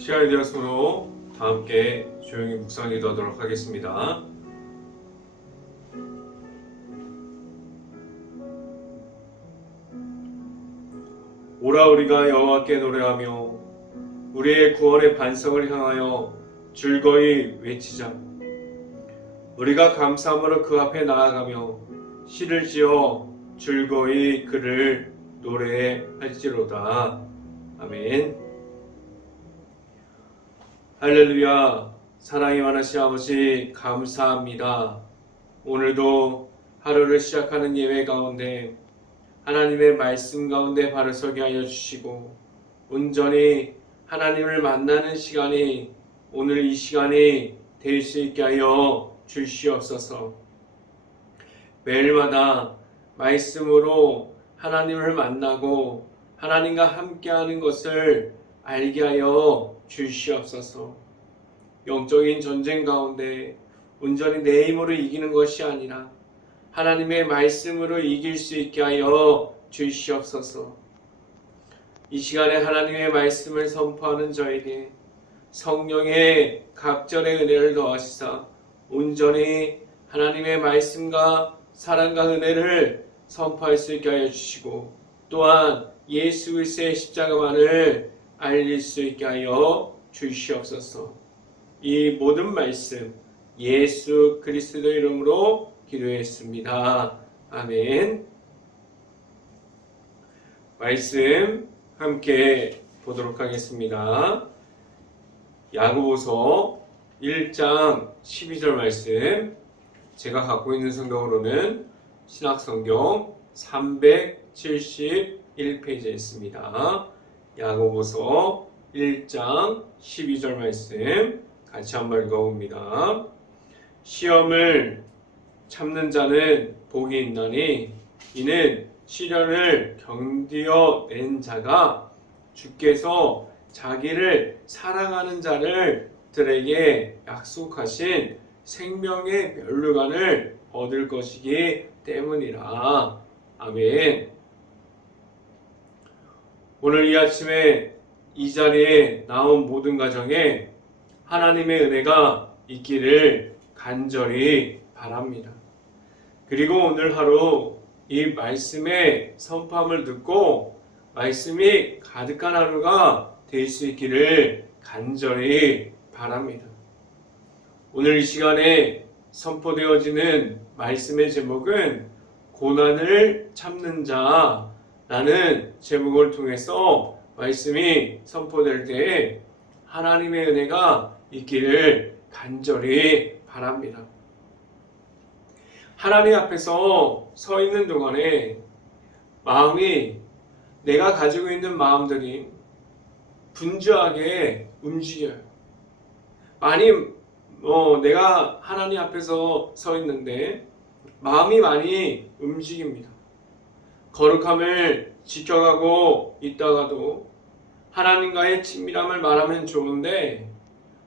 시간이 되었으므로 다 함께 조용히 묵상 기도하도록 하겠습니다. 오라 우리가 여호와께 노래하며 우리의 구원의 반석을 향하여 즐거이 외치자. 우리가 감사함으로 그 앞에 나아가며 시를 지어 즐거이 그를 노래할지로다. 아멘. 할렐루야. 사랑이 많으신 아버지 감사합니다. 오늘도 하루를 시작하는 예배 가운데 하나님의 말씀 가운데 바로 서게 하여 주시고 온전히 하나님을 만나는 시간이 오늘 이 시간이 될 수 있게 하여 주시옵소서. 매일마다 말씀으로 하나님을 만나고 하나님과 함께하는 것을 알게 하여 주시옵소서. 영적인 전쟁 가운데 온전히 내 힘으로 이기는 것이 아니라 하나님의 말씀으로 이길 수 있게 하여 주시옵소서. 이 시간에 하나님의 말씀을 선포하는 저에게 성령의 각절의 은혜를 더하시사 온전히 하나님의 말씀과 사랑과 은혜를 선포할 수 있게 하여 주시고 또한 예수 그리스도의 십자가만을 알릴 수 있게 하여 주시옵소서. 이 모든 말씀 예수 그리스도 이름으로 기도했습니다. 아멘. 말씀 함께 보도록 하겠습니다. 야고보서 1장 12절 말씀, 제가 갖고 있는 성경으로는 신약성경 371페이지에 있습니다. 야고보서 1장 12절 말씀 같이 한번 읽어봅니다. 시험을 참는 자는 복이 있나니 이는 시련을 견디어낸 자가 주께서 자기를 사랑하는 자들에게 약속하신 생명의 면류관을 얻을 것이기 때문이라. 아멘. 오늘 이 아침에 이 자리에 나온 모든 가정에 하나님의 은혜가 있기를 간절히 바랍니다. 그리고 오늘 하루 이 말씀의 선포함을 듣고 말씀이 가득한 하루가 될 수 있기를 간절히 바랍니다. 오늘 이 시간에 선포되어지는 말씀의 제목은 고난을 참는 자라는 제목을 통해서 말씀이 선포될 때 하나님의 은혜가 있기를 간절히 바랍니다. 하나님 앞에서 서 있는 동안에 마음이 내가 가지고 있는 마음들이 분주하게 움직여요. 많이 내가 하나님 앞에서 서 있는데 마음이 많이 움직입니다. 거룩함을 지켜가고 있다가도 하나님과의 친밀함을 말하면 좋은데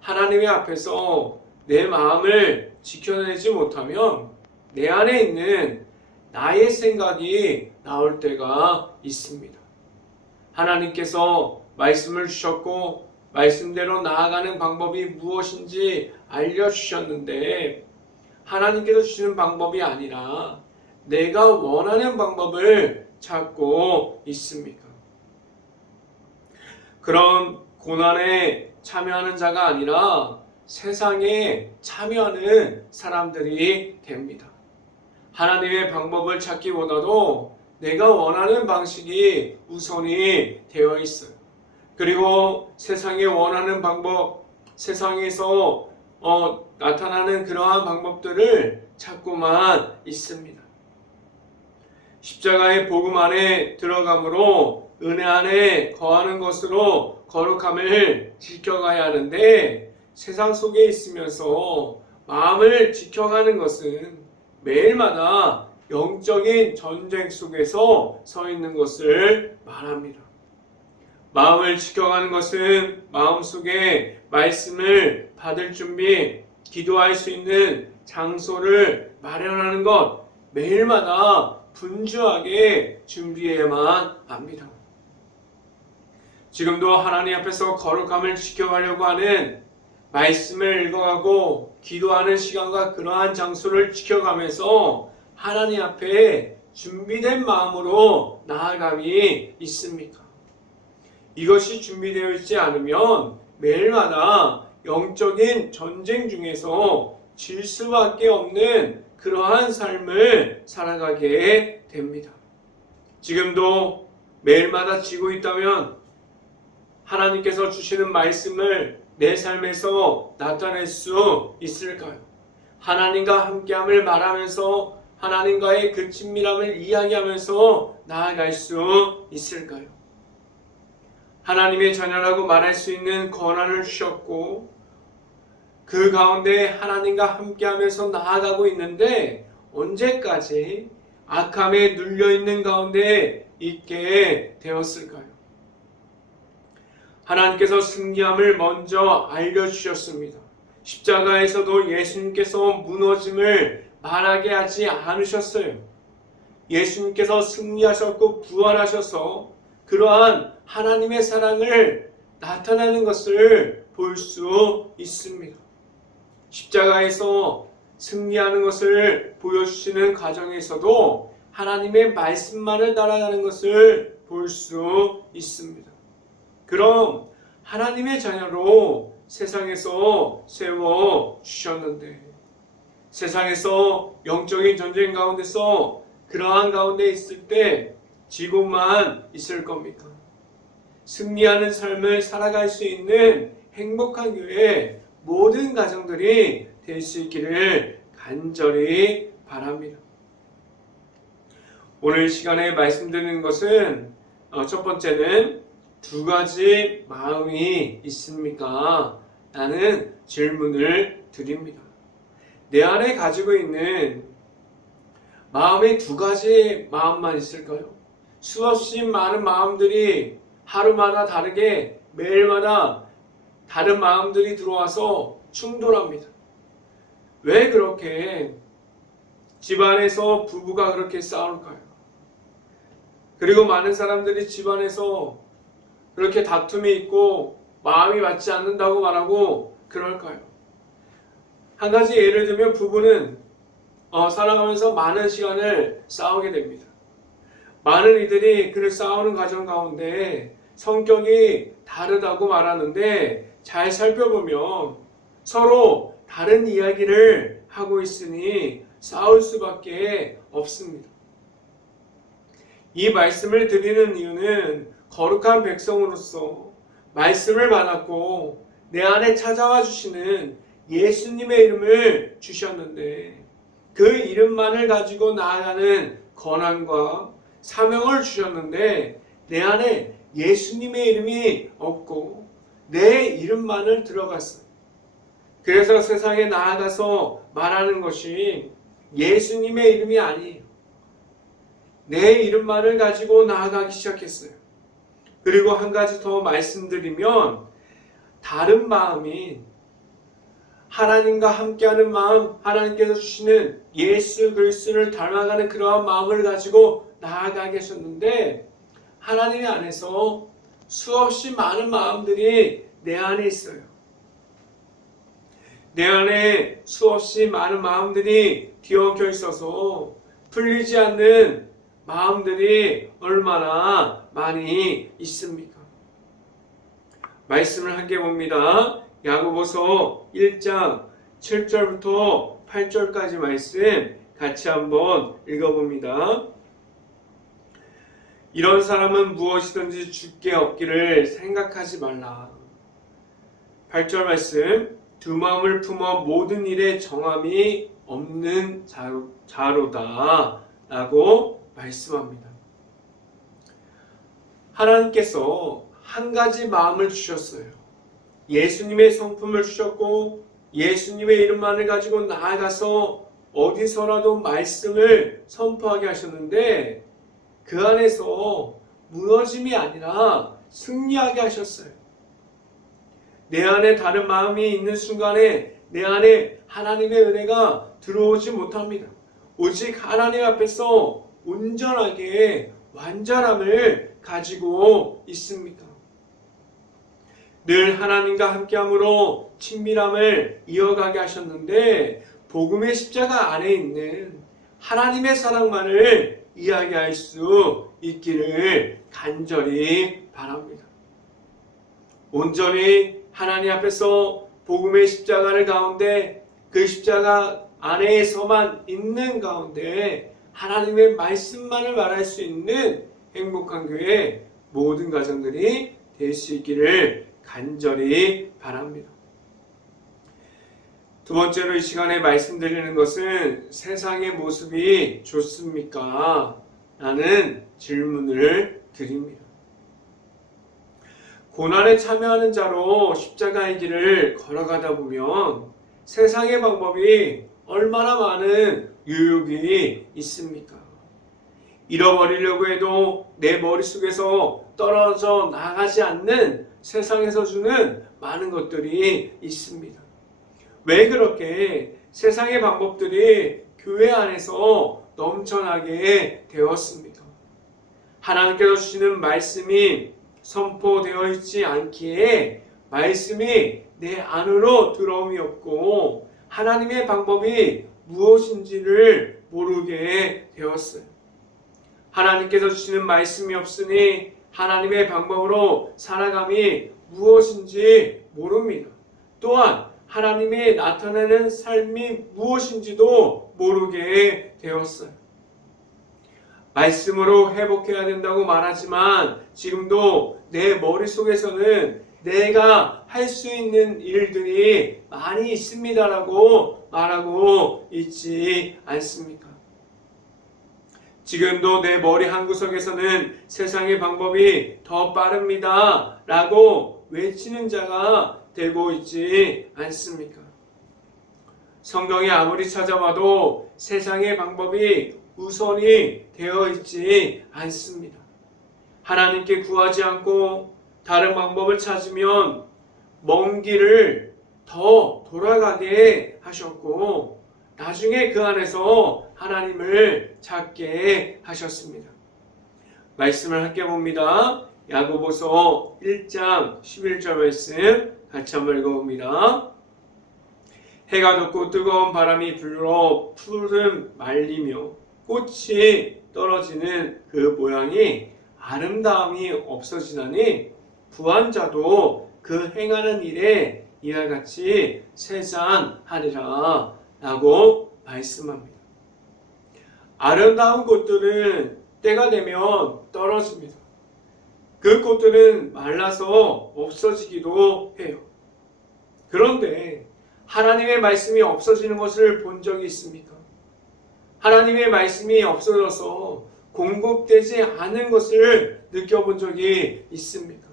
하나님의 앞에서 내 마음을 지켜내지 못하면 내 안에 있는 나의 생각이 나올 때가 있습니다. 하나님께서 말씀을 주셨고 말씀대로 나아가는 방법이 무엇인지 알려주셨는데 하나님께서 주시는 방법이 아니라 내가 원하는 방법을 찾고 있습니다. 그런 고난에 참여하는 자가 아니라 세상에 참여하는 사람들이 됩니다. 하나님의 방법을 찾기보다도 내가 원하는 방식이 우선이 되어 있어요. 그리고 세상에 원하는 방법, 세상에서 나타나는 그러한 방법들을 찾고만 있습니다. 십자가의 복음 안에 들어감으로 은혜 안에 거하는 것으로 거룩함을 지켜가야 하는데 세상 속에 있으면서 마음을 지켜가는 것은 매일마다 영적인 전쟁 속에서 서 있는 것을 말합니다. 마음을 지켜가는 것은 마음속에 말씀을 받을 준비, 기도할 수 있는 장소를 마련하는 것, 매일마다 분주하게 준비해야만 합니다. 지금도 하나님 앞에서 거룩함을 지켜가려고 하는 말씀을 읽어가고 기도하는 시간과 그러한 장소를 지켜가면서 하나님 앞에 준비된 마음으로 나아감이 있습니까? 이것이 준비되어 있지 않으면 매일마다 영적인 전쟁 중에서 질 수밖에 없는 그러한 삶을 살아가게 됩니다. 지금도 매일마다 지고 있다면 하나님께서 주시는 말씀을 내 삶에서 나타낼 수 있을까요? 하나님과 함께함을 말하면서 하나님과의 그 친밀함을 이야기하면서 나아갈 수 있을까요? 하나님의 자녀라고 말할 수 있는 권한을 주셨고 그 가운데 하나님과 함께하면서 나아가고 있는데 언제까지 악함에 눌려있는 가운데 있게 되었을까요? 하나님께서 승리함을 먼저 알려주셨습니다. 십자가에서도 예수님께서 무너짐을 말하게 하지 않으셨어요. 예수님께서 승리하셨고 부활하셔서 그러한 하나님의 사랑을 나타나는 것을 볼 수 있습니다. 십자가에서 승리하는 것을 보여주시는 과정에서도 하나님의 말씀만을 따라가는 것을 볼 수 있습니다. 그럼 하나님의 자녀로 세상에서 세워주셨는데 세상에서 영적인 전쟁 가운데서 그러한 가운데 있을 때 지고만 있을 겁니까? 승리하는 삶을 살아갈 수 있는 행복한 교회 모든 가정들이 될 수 있기를 간절히 바랍니다. 오늘 시간에 말씀드리는 것은 첫 번째는 두 가지 마음이 있습니까? 라는 질문을 드립니다. 내 안에 가지고 있는 마음의 두 가지 마음만 있을까요? 수없이 많은 마음들이 하루마다 다르게 매일마다 다른 마음들이 들어와서 충돌합니다. 왜 그렇게 집안에서 부부가 그렇게 싸울까요? 그리고 많은 사람들이 집안에서 그렇게 다툼이 있고 마음이 맞지 않는다고 말하고 그럴까요? 한 가지 예를 들면 부부는 살아가면서 많은 시간을 싸우게 됩니다. 많은 이들이 그 싸우는 과정 가운데 성격이 다르다고 말하는데 잘 살펴보면 서로 다른 이야기를 하고 있으니 싸울 수밖에 없습니다. 이 말씀을 드리는 이유는 거룩한 백성으로서 말씀을 받았고 내 안에 찾아와 주시는 예수님의 이름을 주셨는데 그 이름만을 가지고 나아가는 권한과 사명을 주셨는데 내 안에 예수님의 이름이 없고 내 이름만을 들어갔어요. 그래서 세상에 나아가서 말하는 것이 예수님의 이름이 아니에요. 내 이름만을 가지고 나아가기 시작했어요. 그리고 한 가지 더 말씀드리면 다른 마음인 하나님과 함께하는 마음, 하나님께서 주시는 예수 그리스도를 닮아가는 그러한 마음을 가지고 나아가 계셨는데 하나님 안에서 수없이 많은 마음들이 내 안에 있어요. 내 안에 수없이 많은 마음들이 뒤엉켜 있어서 풀리지 않는 마음들이 얼마나 많이 있습니까? 말씀을 함께 봅니다. 야고보서 1장 7절부터 8절까지 말씀 같이 한번 읽어봅니다. 이런 사람은 무엇이든지 주께 얻기를 생각하지 말라. 8절 말씀, 두 마음을 품어 모든 일에 정함이 없는 자로다 라고 말씀합니다. 하나님께서 한 가지 마음을 주셨어요. 예수님의 성품을 주셨고 예수님의 이름만을 가지고 나아가서 어디서라도 말씀을 선포하게 하셨는데 그 안에서 무너짐이 아니라 승리하게 하셨어요. 내 안에 다른 마음이 있는 순간에 내 안에 하나님의 은혜가 들어오지 못합니다. 오직 하나님 앞에서 온전하게 완전함을 가지고 있습니다. 늘 하나님과 함께함으로 친밀함을 이어가게 하셨는데 복음의 십자가 안에 있는 하나님의 사랑만을 이야기할 수 있기를 간절히 바랍니다. 온전히 하나님 앞에서 복음의 십자가를 가운데 그 십자가 안에서만 있는 가운데 하나님의 말씀만을 말할 수 있는 행복한 교회 모든 가정들이 될 수 있기를 간절히 바랍니다. 두 번째로 이 시간에 말씀드리는 것은 세상의 모습이 좋습니까? 라는 질문을 드립니다. 고난에 참여하는 자로 십자가의 길을 걸어가다 보면 세상의 방법이 얼마나 많은 유혹이 있습니까? 잃어버리려고 해도 내 머릿속에서 떨어져 나가지 않는 세상에서 주는 많은 것들이 있습니다. 왜 그렇게 세상의 방법들이 교회 안에서 넘쳐나게 되었습니까? 하나님께서 주시는 말씀이 선포되어 있지 않기에 말씀이 내 안으로 들어옴이 없고 하나님의 방법이 무엇인지를 모르게 되었어요. 하나님께서 주시는 말씀이 없으니 하나님의 방법으로 살아감이 무엇인지 모릅니다. 또한 하나님이 나타내는 삶이 무엇인지도 모르게 되었어요. 말씀으로 회복해야 된다고 말하지만 지금도 내 머릿속에서는 내가 할 수 있는 일들이 많이 있습니다라고 말하고 있지 않습니까? 지금도 내 머리 한구석에서는 세상의 방법이 더 빠릅니다 라고 외치는 자가 되고 있지 않습니까? 성경에 아무리 찾아봐도 세상의 방법이 우선이 되어 있지 않습니다. 하나님께 구하지 않고 다른 방법을 찾으면 먼 길을 더 돌아가게 하셨고 나중에 그 안에서 하나님을 찾게 하셨습니다. 말씀을 함께 봅니다. 야고보서 1장 11절 말씀 같이 한번 읽어봅니다. 해가 돋고 뜨거운 바람이 불어 풀은 말리며 꽃이 떨어지는 그 모양이 아름다움이 없어지나니 부한 자도 그 행하는 일에 이와 같이 세잔하리라 라고 말씀합니다. 아름다운 꽃들은 때가 되면 떨어집니다. 그 꽃들은 말라서 없어지기도 해요. 그런데 하나님의 말씀이 없어지는 것을 본 적이 있습니까? 하나님의 말씀이 없어져서 공급되지 않은 것을 느껴본 적이 있습니까?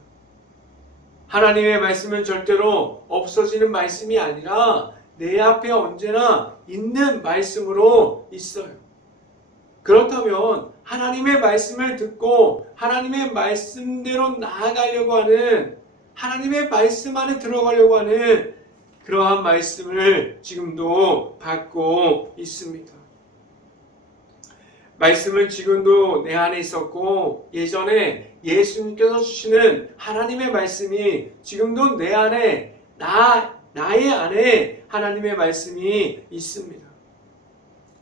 하나님의 말씀은 절대로 없어지는 말씀이 아니라 내 앞에 언제나 있는 말씀으로 있어요. 그렇다면 하나님의 말씀을 듣고 하나님의 말씀대로 나아가려고 하는, 하나님의 말씀 안에 들어가려고 하는 그러한 말씀을 지금도 받고 있습니다. 말씀은 지금도 내 안에 있었고 예전에 예수님께서 주시는 하나님의 말씀이 지금도 내 안에, 나의 안에 하나님의 말씀이 있습니다.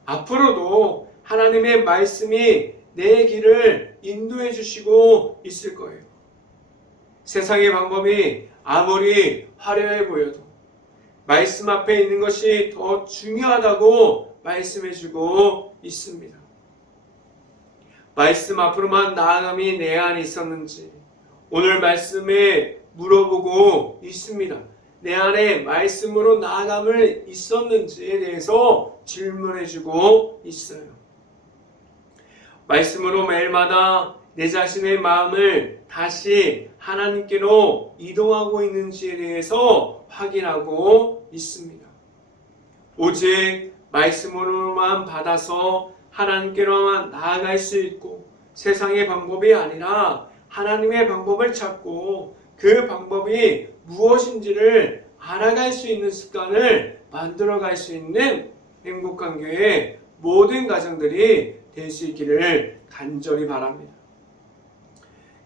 앞으로도 하나님의 말씀이 내 길을 인도해 주시고 있을 거예요. 세상의 방법이 아무리 화려해 보여도 말씀 앞에 있는 것이 더 중요하다고 말씀해 주고 있습니다. 말씀 앞으로만 나아감이 내 안에 있었는지 오늘 말씀에 물어보고 있습니다. 내 안에 말씀으로 나아감을 있었는지에 대해서 질문해 주고 있어요. 말씀으로 매일마다 내 자신의 마음을 다시 하나님께로 이동하고 있는지에 대해서 확인하고 있습니다. 오직 말씀으로만 받아서 하나님께로만 나아갈 수 있고 세상의 방법이 아니라 하나님의 방법을 찾고 그 방법이 무엇인지를 알아갈 수 있는 습관을 만들어갈 수 있는 행복한 교회 모든 가정들이 될 수 있기를 간절히 바랍니다.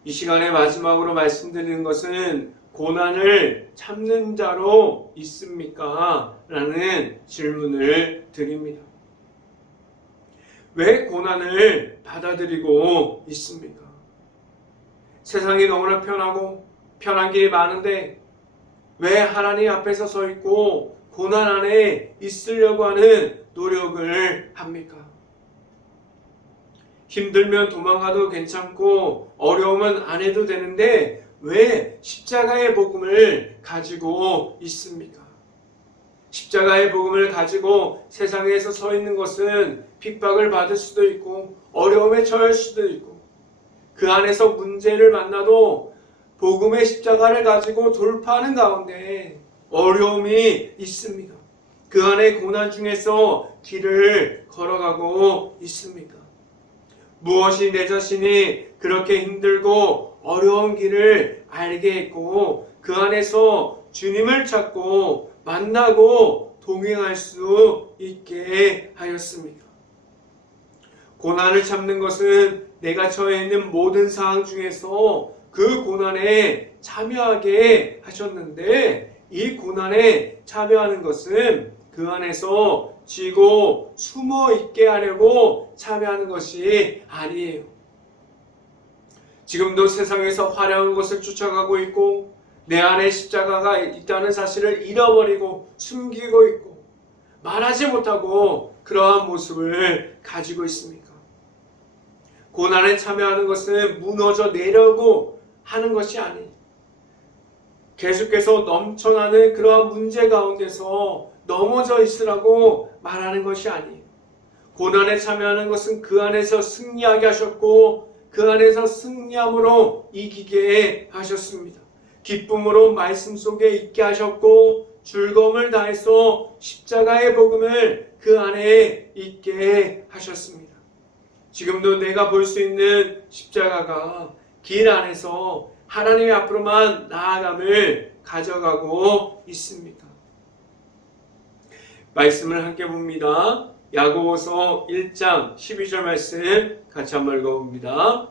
이 시간에 마지막으로 말씀드리는 것은 고난을 참는 자로 있습니까? 라는 질문을 드립니다. 왜 고난을 받아들이고 있습니까? 세상이 너무나 편한 길이 많은데 왜 하나님 앞에서 서 있고 고난 안에 있으려고 하는 노력을 합니까? 힘들면 도망가도 괜찮고 어려우면 안 해도 되는데 왜 십자가의 복음을 가지고 있습니까? 십자가의 복음을 가지고 세상에서 서 있는 것은 핍박을 받을 수도 있고 어려움에 처할 수도 있고 그 안에서 문제를 만나도 복음의 십자가를 가지고 돌파하는 가운데 어려움이 있습니다. 그 안에 고난 중에서 길을 걸어가고 있습니까? 무엇이 내 자신이 그렇게 힘들고 어려운 길을 알게 했고 그 안에서 주님을 찾고 만나고 동행할 수 있게 하였습니까? 고난을 참는 것은 내가 처해 있는 모든 상황 중에서 그 고난에 참여하게 하셨는데 이 고난에 참여하는 것은 그 안에서 지고 숨어 있게 하려고 참여하는 것이 아니에요. 지금도 세상에서 화려한 것을 쫓아가고 있고 내 안에 십자가가 있다는 사실을 잃어버리고 숨기고 있고 말하지 못하고 그러한 모습을 가지고 있습니까? 고난에 참여하는 것은 무너져 내려고 하는 것이 아니에요. 계속해서 넘쳐나는 그러한 문제 가운데서 넘어져 있으라고 말하는 것이 아니에요. 고난에 참여하는 것은 그 안에서 승리하게 하셨고 그 안에서 승리함으로 이기게 하셨습니다. 기쁨으로 말씀 속에 있게 하셨고 즐거움을 다해서 십자가의 복음을 그 안에 있게 하셨습니다. 지금도 내가 볼 수 있는 십자가가 길 안에서 하나님의 앞으로만 나아감을 가져가고 있습니다. 말씀을 함께 봅니다. 야고보서 1장 12절 말씀 같이 한번 읽어봅니다.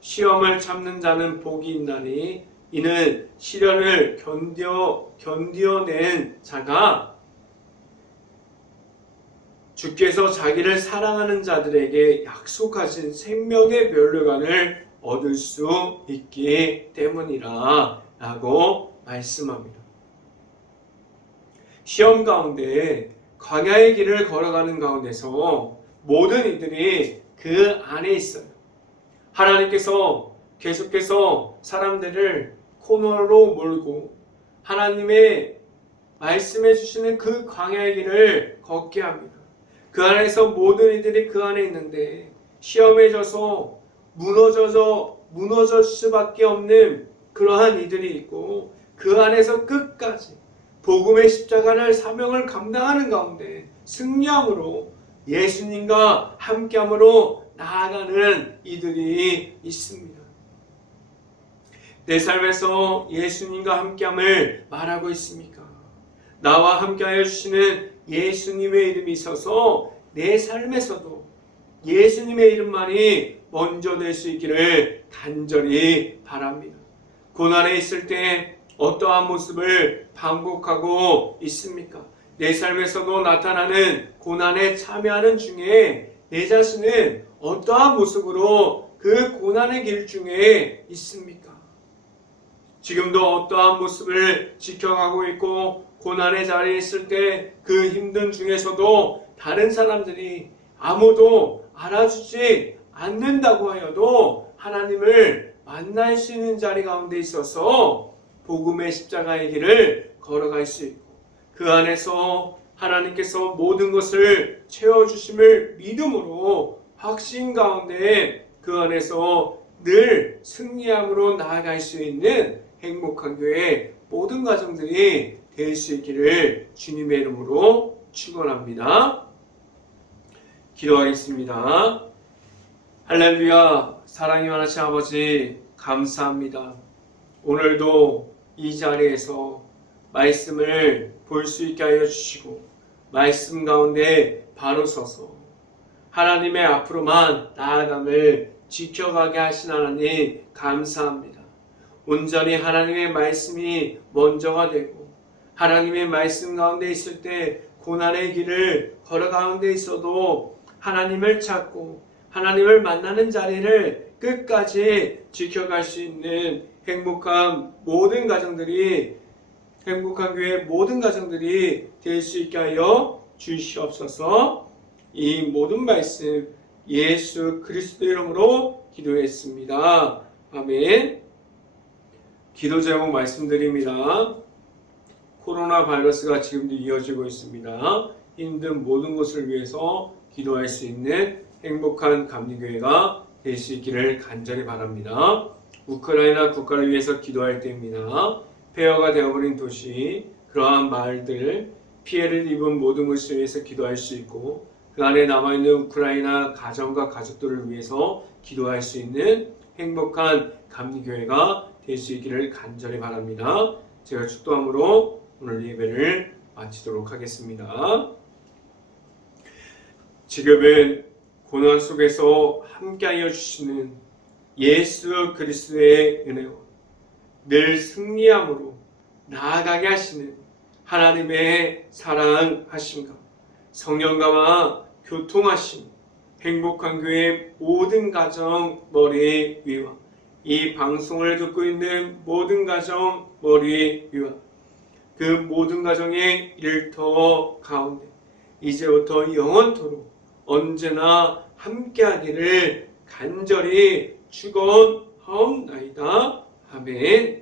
시험을 참는 자는 복이 있나니 이는 시련을 견디어낸 자가 주께서 자기를 사랑하는 자들에게 약속하신 생명의 면류관을 얻을 수 있기 때문이라 라고 말씀합니다. 시험 가운데 광야의 길을 걸어가는 가운데서 모든 이들이 그 안에 있어요. 하나님께서 계속해서 사람들을 코너로 몰고 하나님의 말씀해 주시는 그 광야의 길을 걷게 합니다. 그 안에서 모든 이들이 그 안에 있는데 시험에 져서 무너질 수밖에 없는 그러한 이들이 있고 그 안에서 끝까지 복음의 십자가를 사명을 감당하는 가운데 승리함으로 예수님과 함께함으로 나아가는 이들이 있습니다. 내 삶에서 예수님과 함께함을 말하고 있습니까? 나와 함께하여 주시는 예수님의 이름이 있어서 내 삶에서도 예수님의 이름만이 먼저 될 수 있기를 간절히 바랍니다. 고난에 있을 때 어떠한 모습을 반복하고 있습니까? 내 삶에서도 나타나는 고난에 참여하는 중에 내 자신은 어떠한 모습으로 그 고난의 길 중에 있습니까? 지금도 어떠한 모습을 지켜가고 있고 고난의 자리에 있을 때 그 힘든 중에서도 다른 사람들이 아무도 알아주지 않는다고 하여도 하나님을 만날 수 있는 자리 가운데 있어서 복음의 십자가의 길을 걸어갈 수 있고 그 안에서 하나님께서 모든 것을 채워주심을 믿음으로 확신 가운데 그 안에서 늘 승리함으로 나아갈 수 있는 행복한 교회 모든 가정들이 될 수 있기를 주님의 이름으로 축원합니다. 기도하겠습니다. 할렐루야. 사랑이 많으신 아버지 감사합니다. 오늘도 이 자리에서 말씀을 볼 수 있게 하여 주시고 말씀 가운데 바로 서서 하나님의 앞으로만 나아감을 지켜가게 하신 하나님 감사합니다. 온전히 하나님의 말씀이 먼저가 되고 하나님의 말씀 가운데 있을 때 고난의 길을 걸어가운데 있어도 하나님을 찾고 하나님을 만나는 자리를 끝까지 지켜갈 수 있는 행복한 모든 가정들이 행복한 교회 모든 가정들이 될 수 있게 하여 주시옵소서. 이 모든 말씀 예수 그리스도 이름으로 기도했습니다. 아멘. 기도 제목 말씀드립니다. 코로나 바이러스가 지금도 이어지고 있습니다. 힘든 모든 것을 위해서 기도할 수 있는 행복한 감리교회가 될 수 있기를 간절히 바랍니다. 우크라이나 국가를 위해서 기도할 때입니다. 폐허가 되어버린 도시, 그러한 마을들, 피해를 입은 모든 것을 위해서 기도할 수 있고 그 안에 남아있는 우크라이나 가정과 가족들을 위해서 기도할 수 있는 행복한 감리교회가 될 수 있기를 간절히 바랍니다. 제가 축도함으로 오늘 예배를 마치도록 하겠습니다. 지금은 고난 속에서 함께하여 주시는 예수 그리스도의 은혜와 늘 승리함으로 나아가게 하시는 하나님의 사랑하심과 성령과와 교통하심 행복한 교회 모든 가정 머리 위와 이 방송을 듣고 있는 모든 가정 머리 위와 그 모든 가정의 일터 가운데 이제부터 영원토록 언제나 함께하기를 간절히 축원하옵나이다. 아멘.